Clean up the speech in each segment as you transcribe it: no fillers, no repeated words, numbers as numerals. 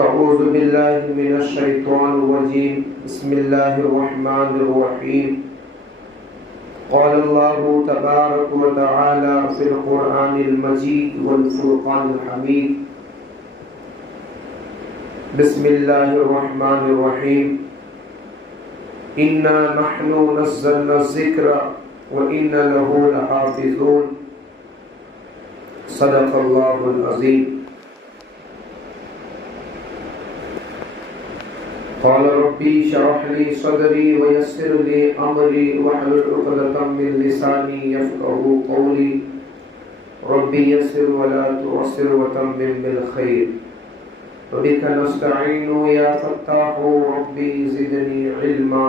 أعوذ بالله من الشيطان الرجيم بسم الله الرحمن الرحيم قال الله تبارك وتعالى في القرآن المجيد والفرقان الحميد بسم الله الرحمن الرحيم إنا نحن نزلنا الذكر وإنا له لحافظون صدق الله العظيم قال ربي اشرح لي صدري ويسر لي امري واحلل عقدة من لساني يفقهوا قولي ربي يسر ولا تعسر وتمم بالخير وبك نستعين يا فتاح ربي زدني علما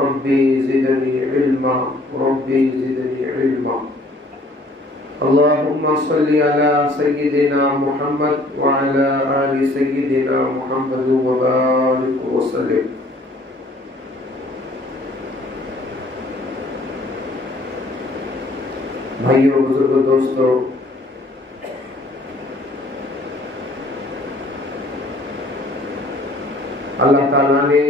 ربي زدني علما ربي زدني علما اللهم صل على سيدنا محمد وعلى آل سيدنا محمد وبارك وسلم. بھائیو بزرگو دوستو، اللہ تعالیٰ نے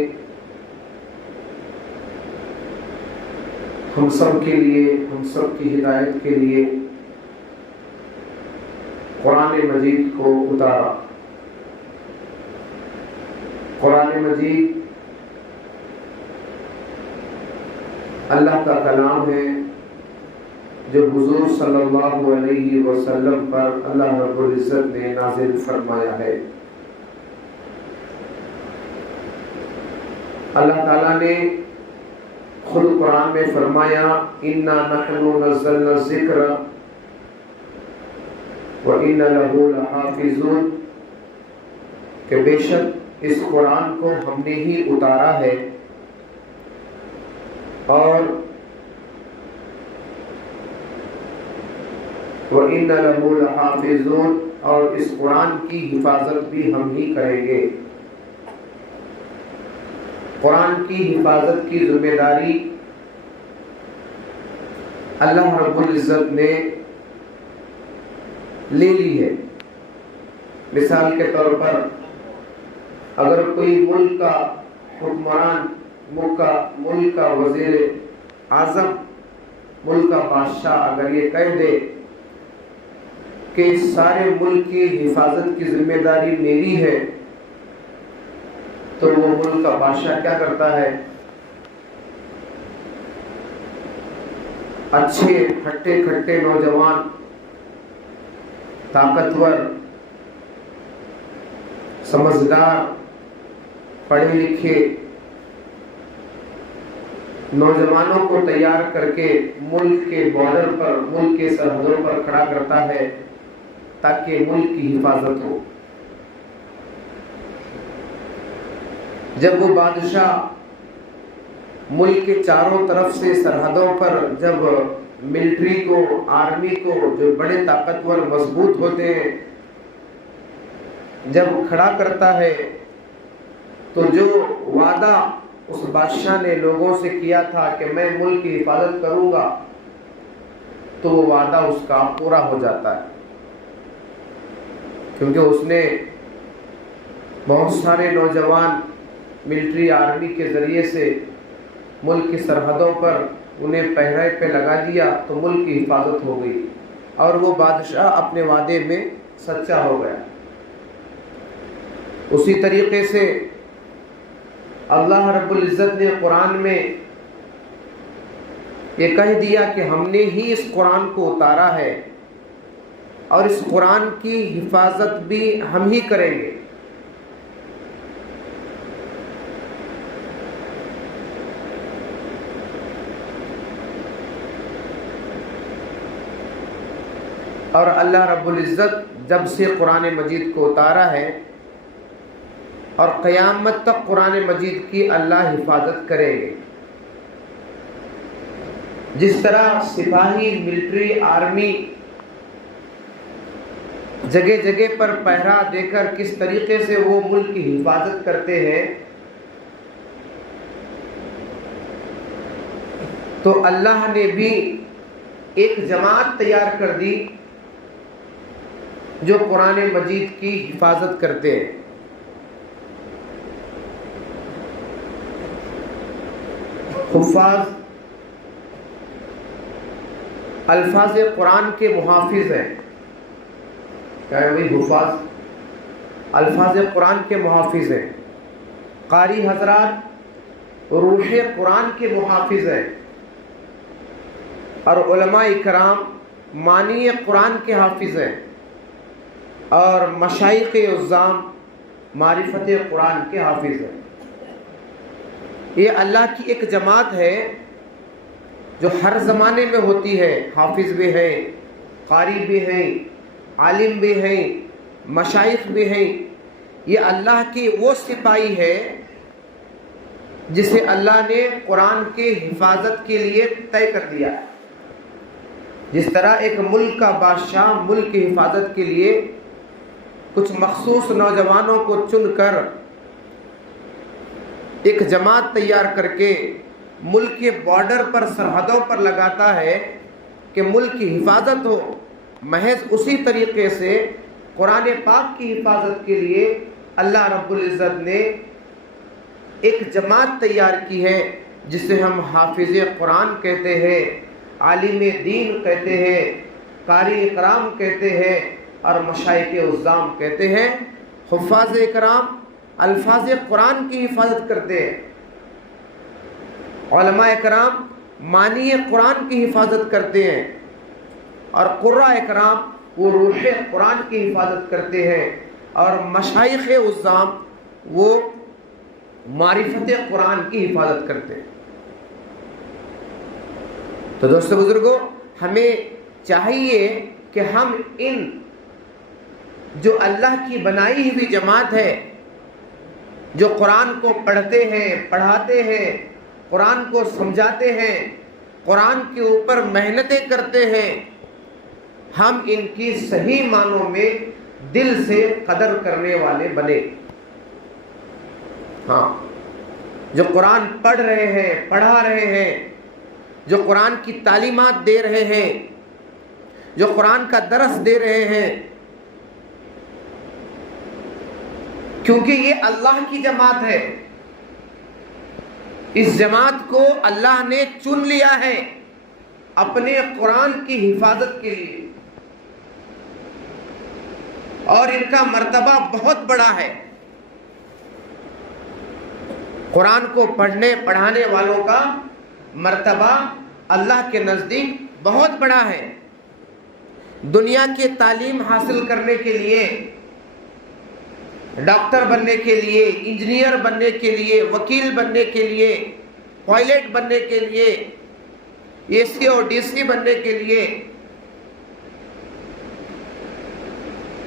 ہم سب کے لیے، ہم سب کی ہدایت کے لیے قرآن مجید کو اتارا. قرآن مجید اللہ کا کلام ہے جو حضور صلی اللہ علیہ وسلم پر اللہ رب العزت نے نازل فرمایا ہے. اللہ تعالیٰ نے خود قرآن میں فرمایا اِنَّا نَحْنُ نَزَّلْنَا الذِّكْرَ وَإِنَّ لَهُ لَحَافِظُونَ، کہ بے شک اس قرآن کو ہم نے ہی اتارا ہے اور وَإِنَّ لَهُ لَحَافِظُونَ، اور اس قرآن کی حفاظت بھی ہم ہی کریں گے. قرآن کی حفاظت کی ذمہ داری اللہ رب العزت نے لے لی ہے. مثال کے طور پر اگر کوئی ملک کا حکمران، ملک کا وزیر اعظم، ملک کا بادشاہ اگر یہ کہہ دے کہ سارے ملک کی حفاظت کی ذمہ داری میری ہے، تو وہ ملک کا بادشاہ کیا کرتا ہے؟ اچھے ہٹے کھٹے نوجوان، طاقتور، سمجھدار، پڑھے لکھے نوجوانوں کو تیار کر کے ملک کے بارڈر پر، ملک کے سرحدوں پر کھڑا کرتا ہے تاکہ ملک کی حفاظت ہو. جب وہ بادشاہ ملک کے چاروں طرف سے سرحدوں پر جب ملٹری کو، آرمی کو، جو بڑے طاقتور مضبوط ہوتے ہیں، جب کھڑا کرتا ہے تو جو وعدہ اس بادشاہ نے لوگوں سے کیا تھا کہ میں ملک کی حفاظت کروں گا، تو وہ وعدہ اس کا پورا ہو جاتا ہے، کیونکہ اس نے بہت سارے نوجوان ملٹری آرمی کے ذریعے سے ملک کی سرحدوں پر انہیں پہرے پہ لگا دیا تو ملک کی حفاظت ہو گئی اور وہ بادشاہ اپنے وعدے میں سچا ہو گیا. اسی طریقے سے اللہ رب العزت نے قرآن میں یہ کہہ دیا کہ ہم نے ہی اس قرآن کو اتارا ہے اور اس قرآن کی حفاظت بھی ہم ہی کریں گے. اور اللہ رب العزت جب سے قرآن مجید کو اتارا ہے اور قیامت تک قرآن مجید کی اللہ حفاظت کریں گے. جس طرح سپاہی، ملٹری، آرمی جگہ جگہ پر پہرا دے کر کس طریقے سے وہ ملک کی حفاظت کرتے ہیں، تو اللہ نے بھی ایک جماعت تیار کر دی جو قرآن مجید کی حفاظت کرتے ہیں. حفاظ الفاظ قرآن کے محافظ ہیں. کیا ہے بھائی؟ حفاظ الفاظ قرآن کے محافظ ہیں. قاری حضرات روح قرآن کے محافظ ہیں، اور علماء اکرام معنی قرآن کے حافظ ہیں، اور مشائخ عظام معرفت قرآن کے حافظ ہیں. یہ اللہ کی ایک جماعت ہے جو ہر زمانے میں ہوتی ہے. حافظ بھی ہیں، قاری بھی ہیں، عالم بھی ہیں، مشائخ بھی ہیں. یہ اللہ کی وہ سپاہی ہے جسے اللہ نے قرآن کے حفاظت کے لیے طے کر دیا. جس طرح ایک ملک کا بادشاہ ملک کی حفاظت کے لیے کچھ مخصوص نوجوانوں کو چن کر ایک جماعت تیار کر کے ملک کے بارڈر پر سرحدوں پر لگاتا ہے کہ ملک کی حفاظت ہو، محض اسی طریقے سے قرآن پاک کی حفاظت کے لیے اللہ رب العزت نے ایک جماعت تیار کی ہے جسے ہم حافظ قرآن کہتے ہیں، عالم دین کہتے ہیں، قاری اکرام کہتے ہیں، اور مشائخ عظام کہتے ہیں. حفاظ اکرام الفاظ قرآن کی حفاظت کرتے ہیں، علماء اکرام معنی قرآن کی حفاظت کرتے ہیں، اور قراء اکرام وہ روح قرآن کی حفاظت کرتے ہیں، اور مشائخ عظام وہ معرفت قرآن کی حفاظت کرتے ہیں. تو دوستو بزرگوں، ہمیں چاہیے کہ ہم ان جو اللہ کی بنائی ہوئی جماعت ہے، جو قرآن کو پڑھتے ہیں، پڑھاتے ہیں، قرآن کو سمجھاتے ہیں، قرآن کے اوپر محنتیں کرتے ہیں، ہم ان کی صحیح معنوں میں دل سے قدر کرنے والے بنے. ہاں، جو قرآن پڑھ رہے ہیں، پڑھا رہے ہیں، جو قرآن کی تعلیمات دے رہے ہیں، جو قرآن کا درس دے رہے ہیں، کیونکہ یہ اللہ کی جماعت ہے. اس جماعت کو اللہ نے چن لیا ہے اپنے قرآن کی حفاظت کے لیے، اور ان کا مرتبہ بہت بڑا ہے. قرآن کو پڑھنے پڑھانے والوں کا مرتبہ اللہ کے نزدیک بہت بڑا ہے. دنیا کی تعلیم حاصل کرنے کے لیے، ڈاکٹر بننے کے لیے، انجینئر بننے کے لیے، وکیل بننے کے لیے، پائلٹ بننے کے لیے، اے سی اور ڈی سی بننے کے لیے،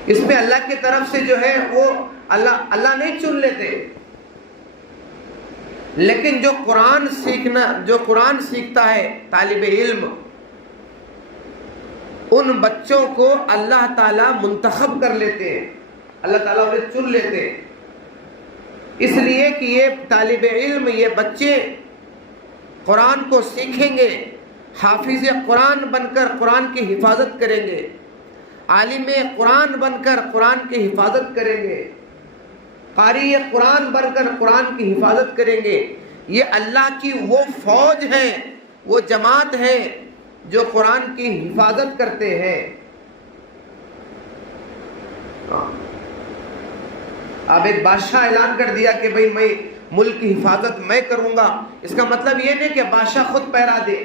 اس میں اللہ کی طرف سے جو ہے وہ اللہ نہیں چن لیتے. لیکن جو قرآن سیکھتا ہے طالب علم، ان بچوں کو اللہ تعالیٰ منتخب کر لیتے ہیں، اللہ تعالیٰ انہیں چن لیتے ہیں، اس لیے کہ یہ طالب علم، یہ بچے قرآن کو سیکھیں گے، حافظ قرآن بن کر قرآن کی حفاظت کریں گے، عالم قرآن بن کر قرآن کی حفاظت کریں گے، قاری قرآن بن کر قرآن کی حفاظت کریں گے. یہ اللہ کی وہ فوج ہے، وہ جماعت ہے جو قرآن کی حفاظت کرتے ہیں. اب ایک بادشاہ اعلان کر دیا کہ بھئی میں ملک کی حفاظت میں کروں گا، اس کا مطلب یہ نہیں کہ بادشاہ خود پہرا دے.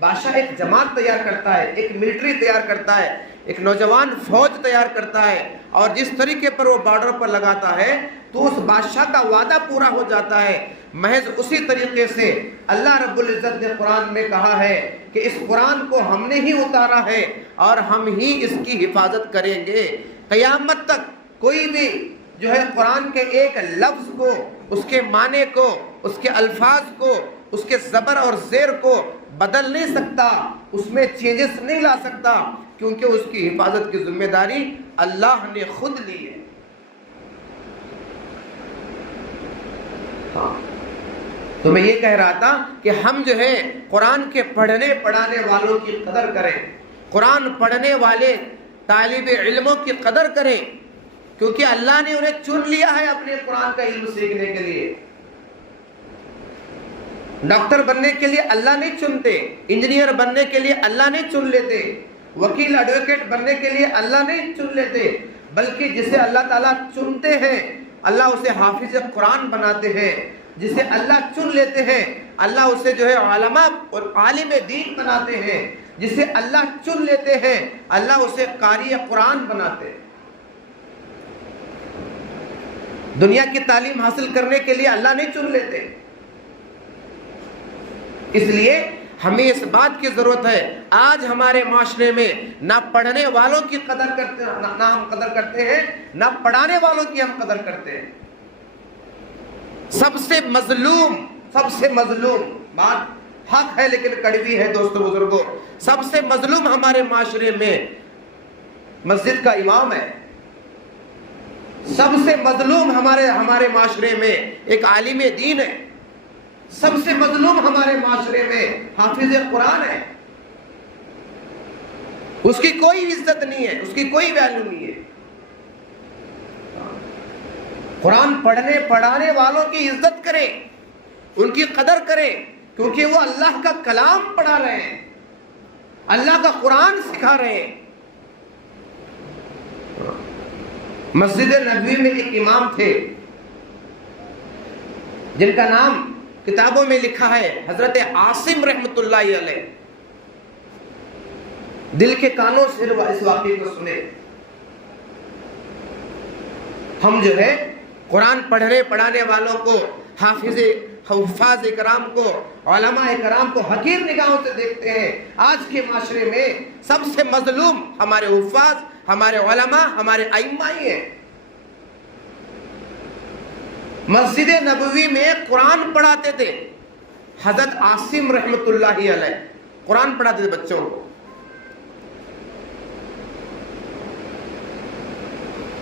بادشاہ ایک جماعت تیار کرتا ہے، ایک ملٹری تیار کرتا ہے، ایک نوجوان فوج تیار کرتا ہے، اور جس طریقے پر وہ بارڈر پر لگاتا ہے تو اس بادشاہ کا وعدہ پورا ہو جاتا ہے. محض اسی طریقے سے اللہ رب العزت نے قرآن میں کہا ہے کہ اس قرآن کو ہم نے ہی اتارا ہے اور ہم ہی اس کی حفاظت کریں گے. قیامت تک کوئی بھی جو ہے قرآن کے ایک لفظ کو، اس کے معنی کو، اس کے الفاظ کو، اس کے زبر اور زیر کو بدل نہیں سکتا، اس میں چینجز نہیں لا سکتا، کیونکہ اس کی حفاظت کی ذمہ داری اللہ نے خود لی ہے. تو میں یہ کہہ رہا تھا کہ ہم جو ہے قرآن کے پڑھنے پڑھانے والوں کی قدر کریں، قرآن پڑھنے والے طالب علموں کی قدر کریں، کیونکہ اللہ نے انہیں چن لیا ہے اپنے قرآن کا علم سیکھنے کے لیے. ڈاکٹر بننے کے لیے اللہ نہیں چنتے، انجینئر بننے کے لیے اللہ نہیں چن لیتے، وکیل ایڈوکیٹ بننے کے لیے اللہ نہیں چن لیتے، بلکہ جسے اللہ تعالیٰ چنتے ہیں اللہ اسے حافظ قرآن بناتے ہیں، جسے اللہ چن لیتے ہیں اللہ اسے جو ہے علماء اور عالم دین بناتے ہیں، جسے اللہ چن لیتے ہیں اللہ اسے قاری قرآن بناتے ہیں۔ دنیا کی تعلیم حاصل کرنے کے لیے اللہ نہیں چن لیتے۔ اس لیے ہمیں اس بات کی ضرورت ہے، آج ہمارے معاشرے میں نہ پڑھنے والوں کی قدر کرتے ہیں، نہ ہم قدر کرتے ہیں، نہ پڑھانے والوں کی ہم قدر کرتے ہیں۔ سب سے مظلوم بات حق ہے لیکن کڑوی ہے دوستو بزرگوں، سب سے مظلوم ہمارے معاشرے میں مسجد کا امام ہے، سب سے مظلوم ہمارے معاشرے میں ایک عالم دین ہے، سب سے مظلوم ہمارے معاشرے میں حافظ قرآن ہے۔ اس کی کوئی عزت نہیں ہے، اس کی کوئی ویلیو نہیں ہے۔ قرآن پڑھنے پڑھانے والوں کی عزت کریں، ان کی قدر کریں، کیونکہ وہ اللہ کا کلام پڑھا رہے ہیں، اللہ کا قرآن سکھا رہے ہیں۔ مسجد نبوی میں ایک امام تھے جن کا نام کتابوں میں لکھا ہے حضرت عاصم رحمت اللہ علیہ۔ دل کے کانوں سے اس واقعے کو سنے۔ ہم جو ہے قرآن پڑھنے پڑھانے والوں کو، حفاظ کرام کو، علماء کرام کو حقیر نگاہوں سے دیکھتے ہیں۔ آج کے معاشرے میں سب سے مظلوم ہمارے حفاظ، ہمارے علماء، ہمارے ائمہ ہی ہیں۔ مسجد نبوی میں قرآن پڑھاتے تھے حضرت عاصم رحمت اللہ علیہ، قرآن پڑھاتے تھے بچوں کو۔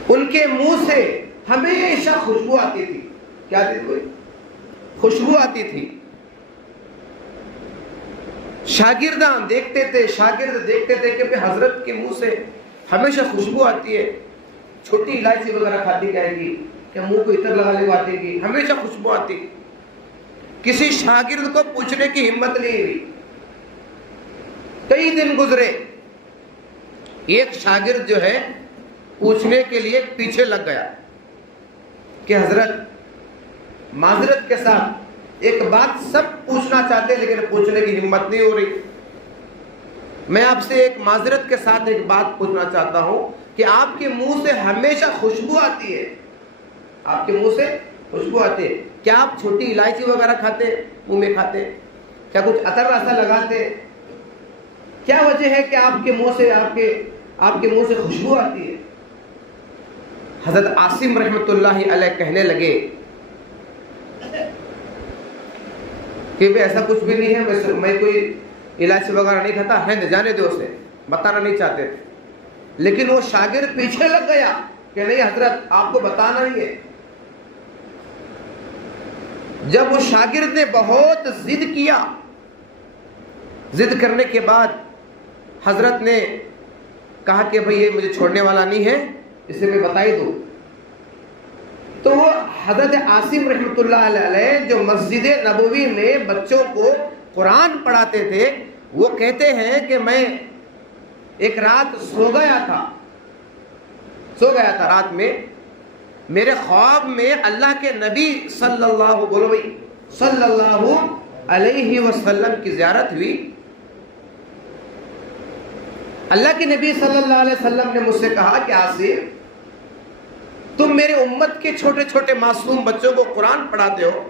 ان کے منہ سے ہمیشہ خوشبو آتی تھی۔ کیا آتی تھی؟ خوشبو آتی تھی۔ شاگرد دیکھتے تھے کہ حضرت کے منہ سے ہمیشہ خوشبو آتی ہے، چھوٹی الائچی وغیرہ کھاتی جائے گی کہ منہ کو عطر لگا لگاتے گی، ہمیشہ خوشبو آتی۔ کسی شاگرد کو پوچھنے کی ہمت نہیں ہوئی۔ کئی دن گزرے، ایک شاگرد جو ہے پوچھنے کے لیے پیچھے لگ گیا کہ حضرت معذرت کے ساتھ ایک بات سب پوچھنا چاہتے لیکن پوچھنے کی ہمت نہیں ہو رہی، میں آپ سے ایک معذرت کے ساتھ ایک بات پوچھنا چاہتا ہوں کہ آپ کے منہ سے ہمیشہ خوشبو آتی ہے، آپ کے منہ سے خوشبو آتی ہے، کیا آپ چھوٹی الائچی وغیرہ کھاتے، منہ میں کھاتے، کیا کچھ عطر ایسا لگاتے؟ کیا وجہ ہے کہ آپ کے منہ سے خوشبو آتی ہے؟ حضرت عاصم رحمت اللہ علیہ کہنے لگے کہ ایسا کچھ بھی نہیں ہے، میں کوئی الائچی وغیرہ نہیں کھاتا، ہے جانے دو، اسے بتانا نہیں چاہتے تھے۔ لیکن وہ شاگرد پیچھے لگ گیا کہ نہیں حضرت آپ کو بتانا ہی ہے۔ جب وہ شاگرد نے بہت ضد کیا، ضد کرنے کے بعد حضرت نے کہا کہ بھئی یہ مجھے چھوڑنے والا نہیں ہے، اسے میں بتا ہی دوں۔ تو وہ حضرت عاصم رحمت اللہ علیہ جو مسجد نبوی میں بچوں کو قرآن پڑھاتے تھے، وہ کہتے ہیں کہ میں ایک رات سو گیا تھا رات میں، میرے خواب میں اللہ کے نبی صلی اللہ علیہ وسلم کی زیارت ہوئی۔ اللہ کے نبی صلی اللہ علیہ وسلم نے مجھ سے کہا کہ عاصم، تم میرے امت کے چھوٹے چھوٹے معصوم بچوں کو قرآن پڑھاتے ہو،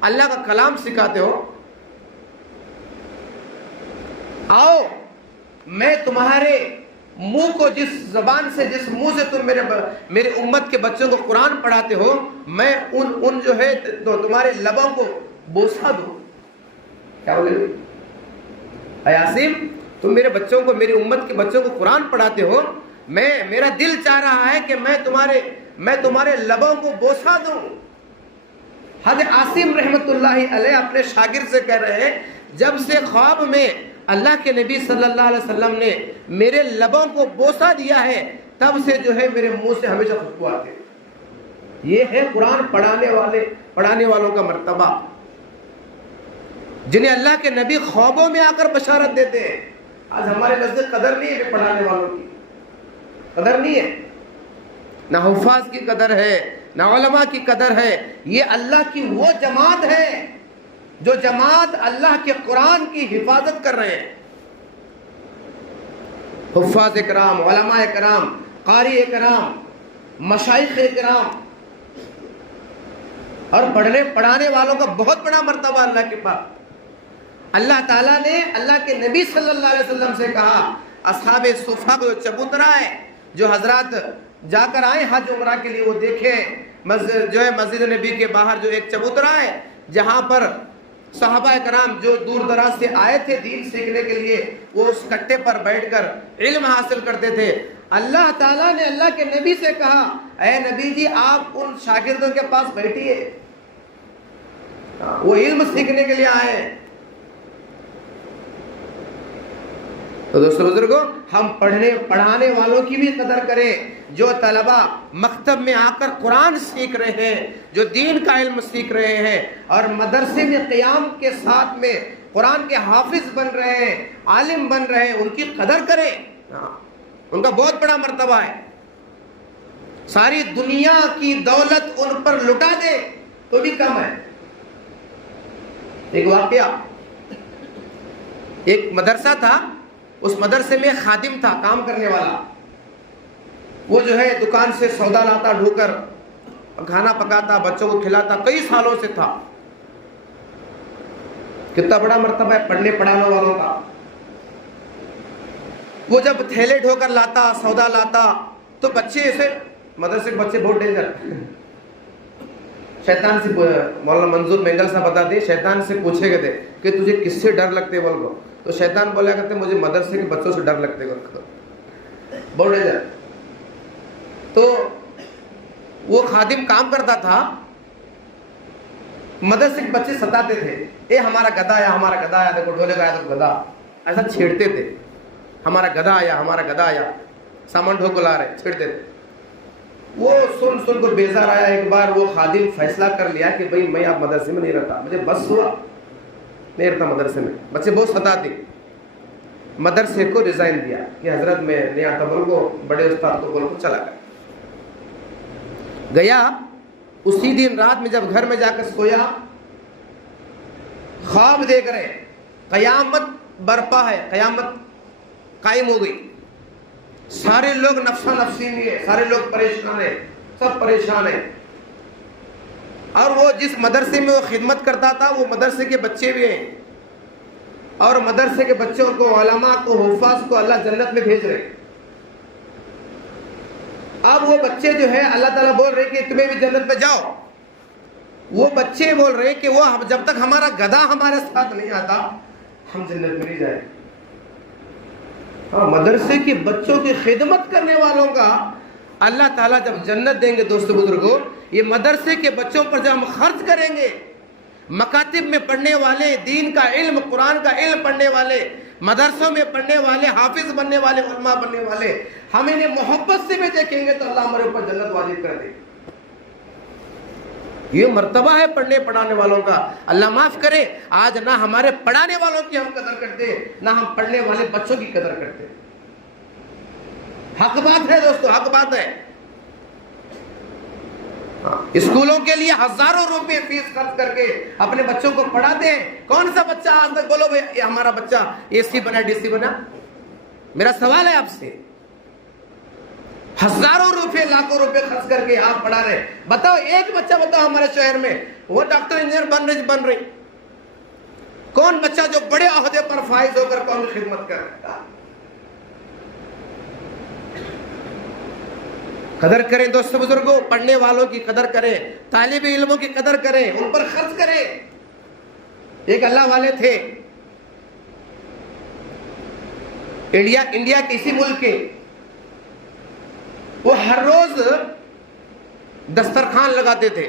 اللہ کا کلام سکھاتے ہو، آؤ میں تمہارے منہ کو جس زبان سے، جس منہ سے تم میرے امت کے بچوں کو قرآن پڑھاتے ہو، میں ان جو ہے تو تمہارے لبوں کو بوسہ دوں۔ کیا بولے؟ اے عاصم، تم میرے بچوں کو، میری امت کے بچوں کو قرآن پڑھاتے ہو، میرا دل چاہ رہا ہے کہ میں تمہارے لبوں کو بوسہ دوں۔ حضرت عاصم رحمت اللہ علیہ اپنے شاگرد سے کہہ رہے ہیں، جب سے خواب میں اللہ کے نبی صلی اللہ علیہ وسلم نے میرے لبوں کو بوسہ دیا ہے، تب سے جو ہے میرے منہ سے ہمیشہ خوشبو آتی ہے۔ یہ ہے قرآن پڑھانے والوں کا مرتبہ۔ جنہیں اللہ کے نبی خوابوں میں آ کر بشارت دیتے ہیں. آج ہمارے نزدیک قدر نہیں ہے پڑھانے والوں کی، قدر نہیں ہے، نہ حفاظ کی قدر ہے نہ علماء کی قدر ہے. یہ اللہ کی وہ جماعت ہے جو جماعت اللہ کے قرآن کی حفاظت کر رہے ہیں. حفاظ اکرام، علماء اکرام، قاری اکرام، مشائخ اکرام اور پڑھانے والوں کا بہت بڑا مرتبہ اللہ کے پاس. اللہ تعالیٰ نے اللہ کے نبی صلی اللہ علیہ وسلم سے کہا، اصحاب صفہ کو چبوترا ہے جو حضرات جا کر آئے حج عمرہ کے لیے، وہ دیکھیں مسجد نبی کے باہر جو ایک چبوترا ہے جہاں پر صحابہ کرام جو دور دراز سے آئے تھے دین سیکھنے کے لیے، وہ اس کٹے پر بیٹھ کر علم حاصل کرتے تھے. اللہ تعالیٰ نے اللہ کے نبی سے کہا، اے نبی جی آپ ان شاگردوں کے پاس بیٹھیے، وہ علم سیکھنے کے لیے آئے ہیں. تو دوستو بزرگوں، ہم پڑھانے والوں کی بھی قدر کریں. جو طلبہ مکتب میں آ کر قرآن سیکھ رہے ہیں، جو دین کا علم سیکھ رہے ہیں اور مدرسے میں قیام کے ساتھ میں قرآن کے حافظ بن رہے ہیں، عالم بن رہے ہیں، ان کی قدر کریں. ان کا بہت بڑا مرتبہ ہے. ساری دنیا کی دولت ان پر لٹا دے تو بھی کم ہے. ایک واقعہ، ایک مدرسہ تھا، اس مدرسے میں خادم تھا، کام کرنے والا. وہ جو ہے دکان سے سودا لاتا، ڈھو کر کھانا پکاتا، بچوں کو کھلاتا، کئی سالوں سے تھا. کتنا بڑا مرتبہ ہے پڑھنے پڑھانے والوں کا. وہ جب تھیلے ڈھو کر لاتا، سودا لاتا، تو بچے ایسے، مدرسے کے بچے بہت ڈینجر، شیطان سے مولانا منظور مینگل صاحب بتاتے ہیں، شیطان سے پوچھے گئے تھے کہ تجھے کس سے ڈر لگتے بول کو، تو شیطان بولا کرتے مجھے مدرسے کے بچوں سے ڈر لگتے بول کو، بہت ڈینجر. تو وہ خادم کام کرتا تھا، مدرسے کے بچے ستاتے تھے، اے ہمارا گدھا آیا، ہمارا گدھا آیا، دیکھو ڈھولے کا آیا تو گدھا، ایسا چھیڑتے تھے، ہمارا گدھا آیا، ہمارا گدھا آیا، سامان ڈھو کو لا رہے، چھیڑتے تھے. وہ سن کر بیزار آیا. ایک بار وہ خادم فیصلہ کر لیا کہ بھئی میں اب مدرسے میں نہیں رہتا، مجھے بس ہوا، نہیں رہتا مدرسے میں، بچے بہت ستاتے. مدرسے کو ریزائن دیا کہ حضرت میں نہیں آتا بول کو، بڑے استاد کو بول کو چلا گیا. اسی دن رات میں جب گھر میں جا کر سویا، خواب دیکھ رہے قیامت برپا ہے، قیامت قائم ہو گئی، سارے لوگ نفسا نفسی میں ہیں، سارے لوگ پریشان ہیں، سب پریشان ہیں. اور وہ جس مدرسے میں وہ خدمت کرتا تھا وہ مدرسے کے بچے بھی ہیں، اور مدرسے کے بچوں کو، علماء کو، حفاظ کو اللہ جنت میں بھیج رہے. اب وہ بچے جو ہے اللہ تعالیٰ بول رہے کہ تمہیں بھی جنت میں جاؤ. وہ بچے بول رہے کہ وہ جب تک ہمارا گدھا ہمارے ساتھ نہیں آتا ہم جنت میں نہیں جائیں. مدرسے کے بچوں کی خدمت کرنے والوں کا اللہ تعالیٰ جب جنت دیں گے دوستو بزرگوں، یہ مدرسے کے بچوں پر جب ہم خرچ کریں گے، مکاتب میں پڑھنے والے، دین کا علم، قرآن کا علم پڑھنے والے، مدرسوں میں پڑھنے والے، حافظ بننے والے، علماء بننے والے، ہم انہیں محبت سے بھی دیکھیں گے تو اللہ ہمارے اوپر جنت واجب کر دے. یہ مرتبہ ہے پڑھنے پڑھانے والوں کا. اللہ معاف کرے آج نہ ہمارے پڑھانے والوں کی ہم قدر کرتے، نہ ہم پڑھنے والے بچوں کی قدر کرتے. حق بات ہے دوستو، حق بات ہے. اسکولوں کے لیے ہزاروں روپے فیس خرچ کر کے اپنے بچوں کو پڑھاتے ہیں. کون سا بچہ آج تک بولو بھائی یہ ہمارا بچہ اے سی بنا، ڈی سی بنا؟ میرا سوال ہے آپ سے، ہزاروں روپے، لاکھوں روپے خرچ کر کے آپ پڑھا رہے، بتاؤ ایک بچہ بتاؤ ہمارے شہر میں وہ ڈاکٹر انجینئر بن رہی؟ کون بچہ جو بڑے عہدے پر فائز ہو کر قوم کی خدمت کر رہا؟ قدر کریں دوستو بزرگوں، پڑھنے والوں کی قدر کریں، طالب علموں کی قدر کریں، ان پر خرچ کریں. ایک اللہ والے تھے انڈیا کسی ملک کے، وہ ہر روز دسترخوان لگاتے تھے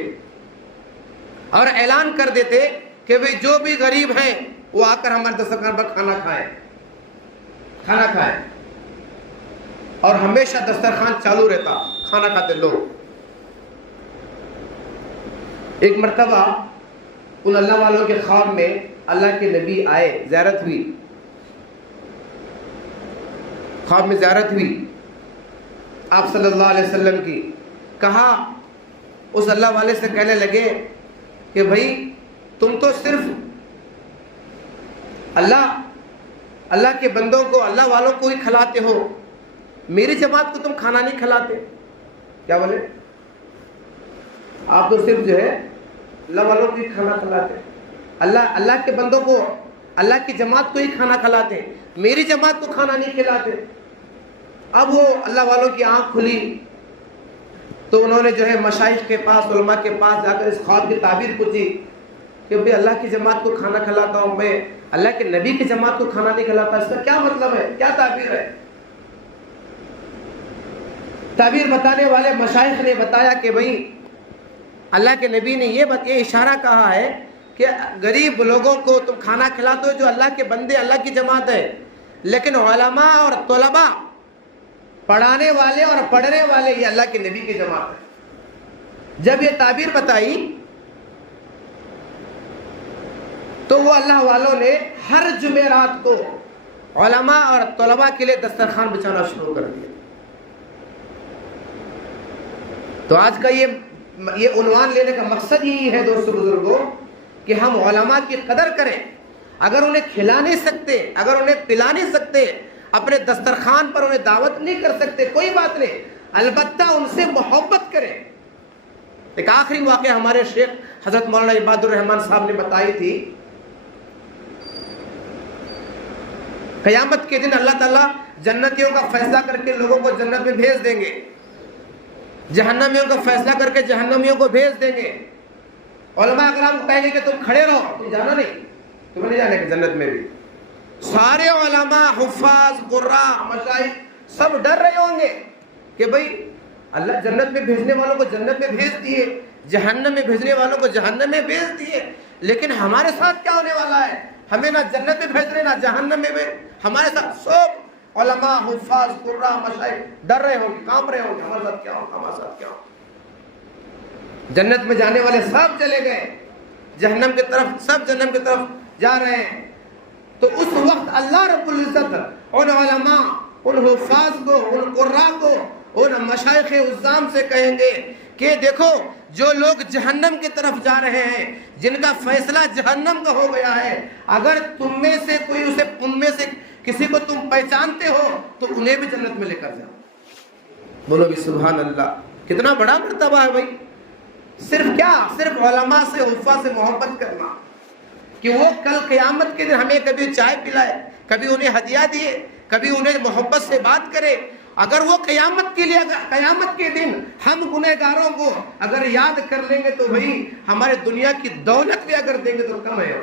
اور اعلان کر دیتے کہ بھئی جو بھی غریب ہیں وہ آ کر ہمارے دسترخوان پر کھانا کھائیں. اور ہمیشہ دسترخوان چالو رہتا، کھانا کھاتے لوگ. ایک مرتبہ ان اللہ والوں کے خواب میں اللہ کے نبی آئے, زیارت ہوئی, خواب میں زیارت ہوئی آپ صلی اللہ علیہ وسلم کی. کہا اس اللہ والے سے, کہنے لگے کہ بھائی تم تو صرف اللہ کے بندوں کو, اللہ والوں کو ہی کھلاتے ہو, میری جماعت کو تم کھانا نہیں کھلاتے. کیا بولے؟ آپ تو صرف جو ہے اللہ والوں کو ہی کھانا کھلاتے, اللہ کے بندوں کو, اللہ کی جماعت کو ہی کھانا کھلاتے, میری جماعت کو کھانا نہیں کھلاتے. اب وہ اللہ والوں کی آنکھ کھلی تو انہوں نے جو ہے مشائخ کے پاس, علماء کے پاس جا کر اس خواب کی تعبیر پوچھی کہ بھئی اللہ کی جماعت کو کھانا کھلاتا ہوں میں, اللہ کے نبی کی جماعت کو کھانا نہیں کھلاتا, اس کا کیا مطلب ہے, کیا تعبیر ہے؟ تعبیر بتانے والے مشائخ نے بتایا کہ بھئی اللہ کے نبی نے یہ اشارہ کہا ہے کہ غریب لوگوں کو تم کھانا کھلاتے ہو جو اللہ کے بندے, اللہ کی جماعت ہے, لیکن علماء اور طلباء, پڑھانے والے اور پڑھنے والے, یہ اللہ کے نبی کی جماعت ہے. جب یہ تعبیر بتائی تو وہ اللہ والوں نے ہر جمعرات کو علماء اور طلباء کے لیے دسترخوان بچھانا شروع کر دیا. تو آج کا یہ عنوان لینے کا مقصد یہی ہے دوستو بزرگوں کہ ہم علماء کی قدر کریں. اگر انہیں کھلا نہیں سکتے, اگر انہیں پلا نہیں سکتے, اپنے دسترخوان پر انہیں دعوت نہیں کر سکتے, کوئی بات نہیں, البتہ ان سے محبت کریں. ایک آخری واقعہ ہمارے شیخ حضرت مولانا عباد الرحمن صاحب نے بتائی تھی. قیامت کے دن اللہ تعالیٰ جنتیوں کا فیصلہ کر کے لوگوں کو جنت میں بھیج دیں گے, جہنمیوں کا فیصلہ کر کے جہنمیوں کو بھیج دیں گے. علماء اکرام کو کہیں گے کہ تم کھڑے رہو, تم جانا نہیں, تمہیں نہیں جانے کہ جنت میں بھی. سارے علماء, حفاظ, قراء, مشائخ سب ڈر رہے ہوں گے کہ بھئی اللہ جنت میں بھیجنے والوں کو جنت میں بھیج دیے, جہنم میں بھیجنے والوں کو جہنم میں بھیج دیے, لیکن ہمارے ساتھ کیا ہونے والا ہے؟ ہمیں نہ جنت میں بھیج رہے نہ جہنم میں ہمارے ساتھ. سب علماء, حفاظ, قراء, مشائخ ڈر رہے ہوں گے, کانپ رہے ہوں گے, ہمارے ساتھ کیا ہوگا, ہمارے ساتھ کیا ہوگا. جنت میں جانے والے سب چلے گئے, جہنم کی طرف سب جہنم کی طرف جا رہے ہیں. تو اس وقت اللہ رب العزت ان علماء, ان حفاظ کو, ان قراء کو, ان مشائخ عظام سے کہیں گے کہ دیکھو جو لوگ جہنم کی طرف جا رہے ہیں, جن کا فیصلہ جہنم کا ہو گیا ہے, اگر تم میں سے کوئی ان میں سے کسی کو تم پہچانتے ہو تو انہیں بھی جنت میں لے کر جاؤ. بولو بھی سبحان اللہ. کتنا بڑا مرتبہ ہے بھائی. صرف کیا, صرف علماء سے, حفاظ سے محبت کرنا کہ وہ کل قیامت کے دن ہمیں کبھی چائے پلائے, کبھی انہیں ہدیہ دیے, کبھی انہیں محبت سے بات کرے. اگر وہ قیامت کے دن ہم گنہگاروں کو اگر یاد کر لیں گے تو بھئی ہمارے دنیا کی دولت بھی اگر دیں گے تو کم ہے.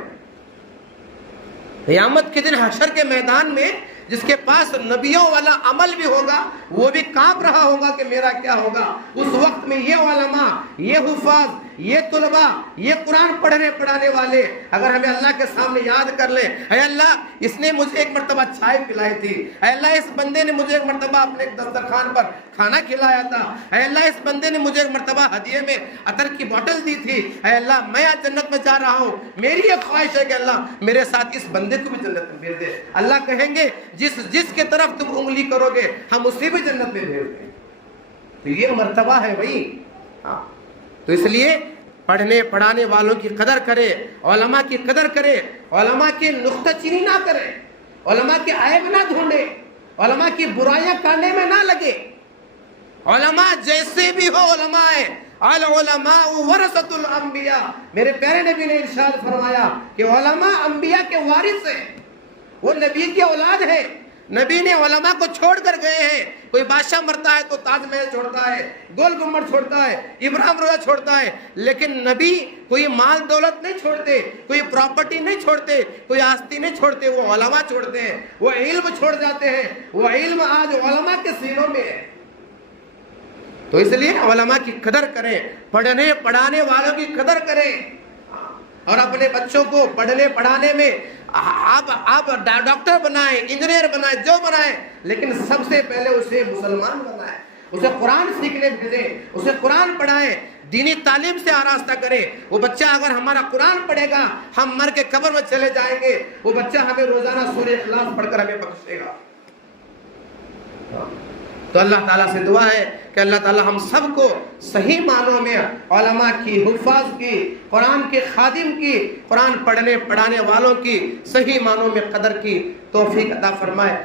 قیامت کے دن حشر کے میدان میں جس کے پاس نبیوں والا عمل بھی ہوگا وہ بھی کانپ رہا ہوگا کہ میرا کیا ہوگا. اس وقت میں یہ علماء, یہ حفاظ, یہ طلباء, یہ قرآن پڑھانے والے اگر ہمیں اللہ کے سامنے یاد کر لیں, اے اللہ اس نے مجھے ایک مرتبہ چائے پلائی تھی, اے اللہ اس بندے نے مجھے ایک مرتبہ اپنے دسترخوان پر کھانا کھلایا تھا, اے اللہ اس بندے نے مجھے ایک مرتبہ ہدیے میں عطر کی بوتل دی تھی, اے اللہ میں آج جنت میں جا رہا ہوں, میری یہ خواہش ہے کہ اللہ میرے ساتھ اس بندے کو بھی جنت میں بھیج دے. اللہ کہیں گے جس کے طرف تم انگلی کرو گے ہم اسے بھی جنت میں بھیج دیں. تو یہ مرتبہ ہے بھائی. تو اس لیے پڑھنے پڑھانے والوں کی قدر کرے, علماء کی قدر کرے, علماء کی نکتہ چینی نہ کرے, علماء کے عیب نہ ڈھونڈے, علماء کی برائیاں کرنے میں نہ لگے. علماء جیسے بھی ہو علماء ہے, العلماء ورثۃ الانبیاء. میرے پیارے نبی نے ارشاد فرمایا کہ علماء انبیاء کے وارث ہیں, وہ نبی کی اولاد ہے. نبی نے علماء کو چھوڑ کر گئے ہیں. کوئی بادشاہ مرتا ہے تو تاج محل چھوڑتا ہے, گول گنبد چھوڑتا ہے, ابراہیم روضہ چھوڑتا ہے, لیکن نبی کوئی مال دولت نہیں چھوڑتے, کوئی پراپرٹی نہیں چھوڑتے, کوئی آستی نہیں چھوڑتے, وہ علماء چھوڑتے ہیں, وہ علم چھوڑ جاتے ہیں. وہ علم آج علماء کے سینوں میں ہے. تو اس لیے علماء کی قدر کریں, پڑھنے پڑھانے والوں کی قدر کریں, اور اپنے بچوں کو پڑھنے پڑھانے میں آپ ڈاکٹر بنائیں, انجینئر بنائیں, جو بنائیں, لیکن سب سے پہلے اسے مسلمان بنائیں. اسے قرآن سیکھنے بھیجیں، اسے قرآن پڑھائیں، دینی تعلیم سے آراستہ کریں۔ وہ بچہ اگر ہمارا قرآن پڑھے گا، ہم مر کے قبر میں چلے جائیں گے، وہ بچہ ہمیں روزانہ سورہ اخلاص پڑھ کر ہمیں بخشے گا۔ تو اللہ تعالیٰ سے دعا ہے کہ اللہ تعالیٰ ہم سب کو صحیح معنوں میں علماء کی، حفاظ کی، قرآن کے خادم کی، قرآن پڑھنے پڑھانے والوں کی صحیح معنوں میں قدر کی توفیق عطا فرمائے۔